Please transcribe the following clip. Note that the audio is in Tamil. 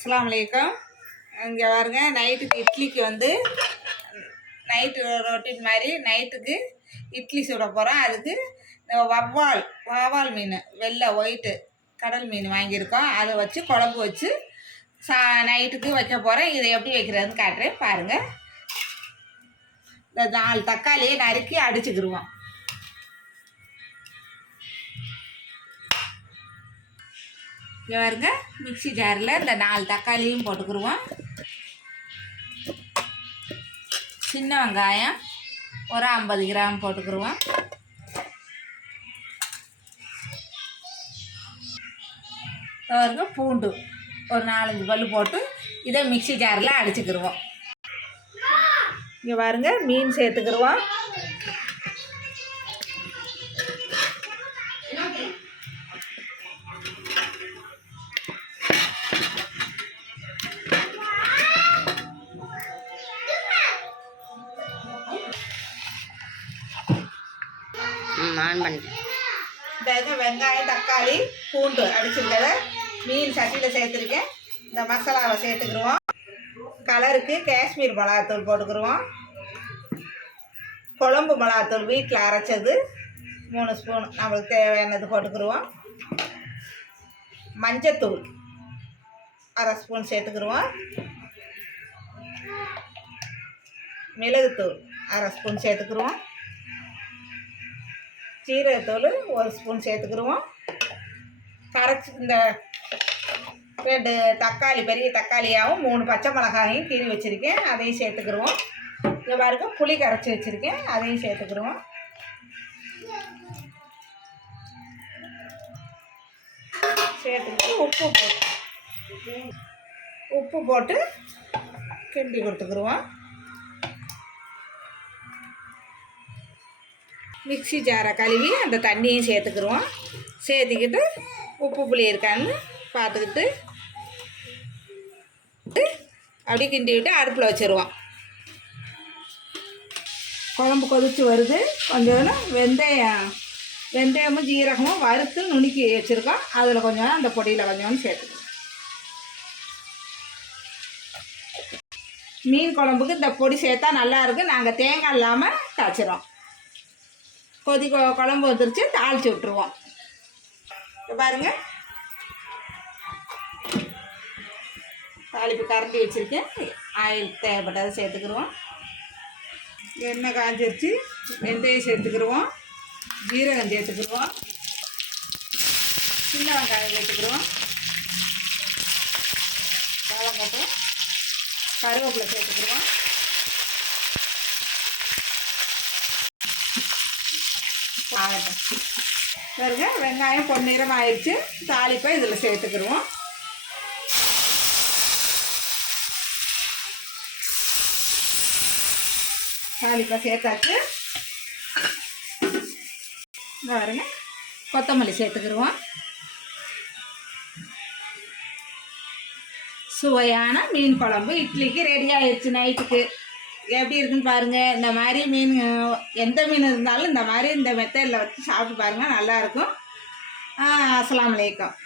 அஸ்ஸலாமு அலைக்கும். இங்கே பாருங்க, நைட்டுக்கு இட்லிக்கு வந்து நைட்டு ரொட்டின் மாதிரி நைட்டுக்கு இட்லி சுட போகிறோம். அதுக்கு வாவால் மீன், வெள்ளை ஒயிட்டு கடல் மீன் வாங்கியிருக்கோம். அதை வச்சு குழம்பு வச்சு நைட்டுக்கு வைக்க போகிறேன். இதை எப்படி வைக்கிறதுன்னு காட்டுறேன் பாருங்கள். இந்த 4 தக்காளியை நறுக்கி அடிச்சுக்கிடுவோம். இங்கே பாருங்க, மிக்சி ஜாரில் இந்த 4 தக்காளியும் போட்டுக்கிடுவோம். சின்ன வெங்காயம் ஒரு 50 கிராம் போட்டுக்கிடுவோம். பாருங்க, பூண்டு ஒரு 4-5 பல் போட்டு இதை மிக்சி ஜாரில் அடிச்சுக்கிடுவோம். இங்கே பாருங்க, மீன் சேர்த்துக்கிடுவோம். இந்த வெங்காயம் தக்காளி பூண்டு அடிச்சுருக்கத மீன் சட்டியில் சேர்த்துருக்கேன். இந்த மசாலாவை சேர்த்துக்கிடுவோம். கலருக்கு காஷ்மீர் மிளகாத்தூள் போட்டுக்கிடுவோம். குழம்பு மிளகாத்தூள் வீட்டில் அரைச்சது 3 ஸ்பூன் நம்மளுக்கு தேவையானது போட்டுக்கிடுவோம். மஞ்சத்தூள் 1/2 ஸ்பூன் சேர்த்துக்கிடுவோம். மிளகுத்தூள் 1/2 ஸ்பூன் சேர்த்துக்கிடுவோம். சீரகத்தூள் 1 ஸ்பூன் சேர்த்துக்கிடுவோம். கரைச்சி இந்த 2 தக்காளி, பெரிய தக்காளியாகவும் 3 பச்சை மிளகாயும் கீறி வச்சுருக்கேன், அதையும் சேர்த்துக்கிடுவோம். இங்கே பாருங்க, புளி கரைச்சி வச்சுருக்கேன், அதையும் சேர்த்துக்கிடுவோம். சேர்த்துக்கிட்டு உப்பு போட்டு கிண்டி கொடுத்துக்கிடுவோம். மிக்சி ஜாரை கழுவி அந்த தண்ணியும் சேர்த்துக்கிடுவோம். சேர்த்துக்கிட்டு உப்பு புளி இருக்கான்னு பார்த்துக்கிட்டு அப்படியே கிண்டி விட்டு அடுப்பில் வச்சுருவோம். குழம்பு கொதித்து வருது. கொஞ்சம் வெந்தயமும் ஜீரகமும் வறுத்து நுணுக்கி வச்சுருக்கோம். அதில் கொஞ்சம் அந்த பொடியில் கொஞ்சம் சேர்த்துக்கணும். மீன் குழம்புக்கு இந்த பொடி சேர்த்தா நல்லாயிருக்கு. நாங்கள் தேங்காய் இல்லாமல் காய்ச்சிரோம். குழம்பு வந்துருச்சு, தாளித்து விட்டுருவோம். பாருங்கள், தாளிப்பு கரண்டி வச்சுருக்கேன். ஆயில் தேவைப்பட்டதை சேர்த்துக்கிடுவோம். எண்ணெய் காஞ்சிருச்சு, வெந்தயம் சேர்த்துக்கிடுவோம். ஜீரகம் சேர்த்துக்கிடுவோம். சின்ன வெங்காயம் சேர்த்துக்கிடுவோம். வாழைக்கட்டும் கருவேப்பிலை சேர்த்துக்கிடுவோம். பாருங்க, வெங்காயம் பொன்னிறம் ஆயிடுச்சு. தாளிப்பை இதில் சேர்த்துக்கிடுவோம். தாளிப்பை சேர்த்தாச்சு. பாருங்க, கொத்தமல்லி சேர்த்துக்கிடுவோம். சுவையான மீன் குழம்பு இட்லிக்கு ரெடி ஆயிடுச்சு. நைட்டுக்கு எப்படி இருக்குன்னு பாருங்கள். இந்த மாதிரி மீன் எந்த மீன் இருந்தாலும் இந்த மாதிரி இந்த மெத்தடில் வச்சு சாப்பிட்டு பாருங்கள், நல்லாயிருக்கும். அஸ்ஸலாமு அலைக்கும்.